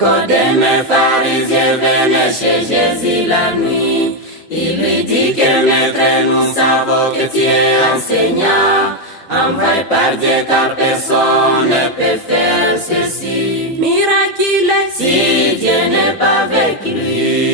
Nicodème, pharisien, venait chez Jésus la nuit. Il lui dit que maître, nous savons que tu es enseignant, envoyé par Dieu car personne ne peut faire ceci. Miraculeux, si Dieu n'est pas avec lui.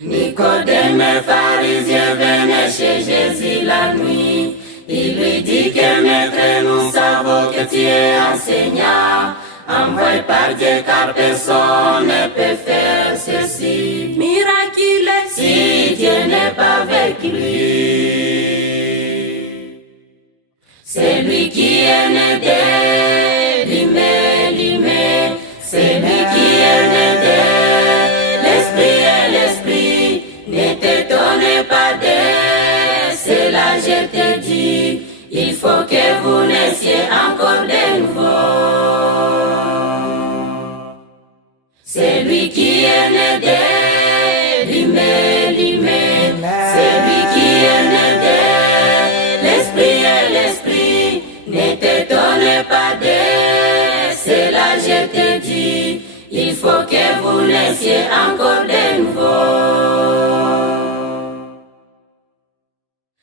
Nicodème, pharisien, venait chez Jésus la nuit. Il lui dit que maître, nous savons que tu es enseignant, envoyé par Dieu car personne ne peut faire ceci. Miraculeux, si Dieu n'est pas avec lui. C'est lui qui est né de l'humain, c'est lui qui est né de l'esprit et l'esprit. Ne t'étonnez pas de cela, je te dis, il faut que vous naissiez encore de nouveau. C'est lui qui est né de l'humain, c'est lui qui est né de l'esprit et l'esprit. Ne t'étonnez pas de cela, je te dis, il faut que vous naissiez encore de nouveau.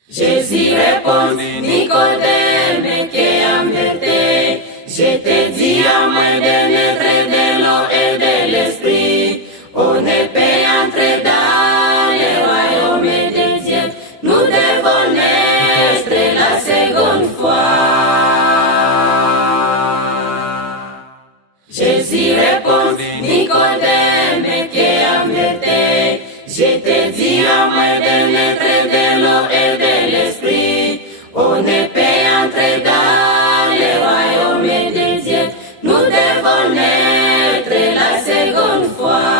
Jésus répondit, Nicodème, qu'en vérité, je te dis à moins de naître de l'eau et de l'esprit, on ne peut entrer dans le royaume de Dieu. Nous devons naître la seconde fois. Jésus répondit, Nicodème, qu'en vérité, je te dis à moins de naître de l'eau et de l'esprit, on ne peut entrer dans le royaume de Dieu. Nous devons naître la seconde fois.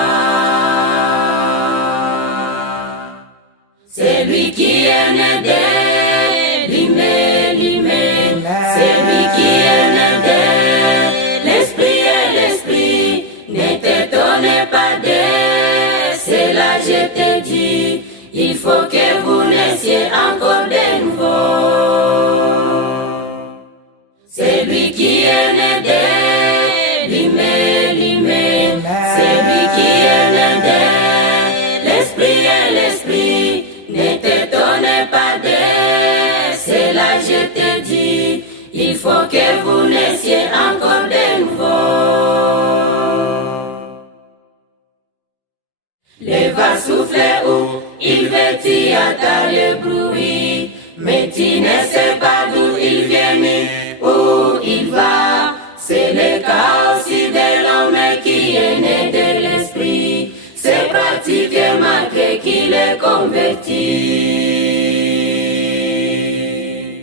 C'est lui qui est né de l'humain, c'est lui qui est né de l'esprit et l'esprit. Ne t'étonnez pas de cela, je te dis, il faut que vous naissiez encore de nouveau. C'est lui qui est né de l'humain, c'est lui qui est né de l'esprit et l'esprit. Ne t'étonnez pas de cela, je te dis, il faut que vous naissiez encore de nouveau. Le vent souffle où il veut, tu entends le bruit, mais tu ne sais pas d'où il vient ni où il va. C'est le cas aussi de l'homme qui est né de l'esprit, c'est pratiquement qu'il est converti.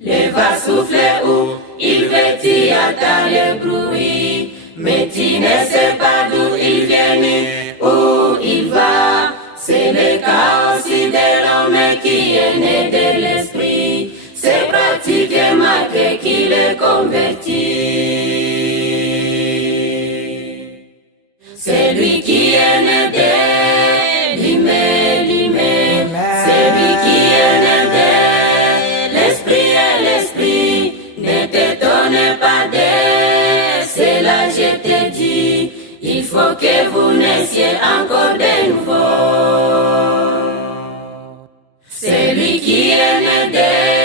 Le vent souffle où il veut, tu entends le bruit, mais tu ne sais pas d'où il vient ni où il va. C'est le cas aussi de l'homme qui est né de l'esprit, c'est pratiquement qu'il est converti. C'est lui qui est né de l'humain, c'est lui qui est né de l'esprit et l'esprit. Ne t'étonnez pas de cela, je te dis, il faut que vous naissiez encore de nouveau. C'est lui qui est né de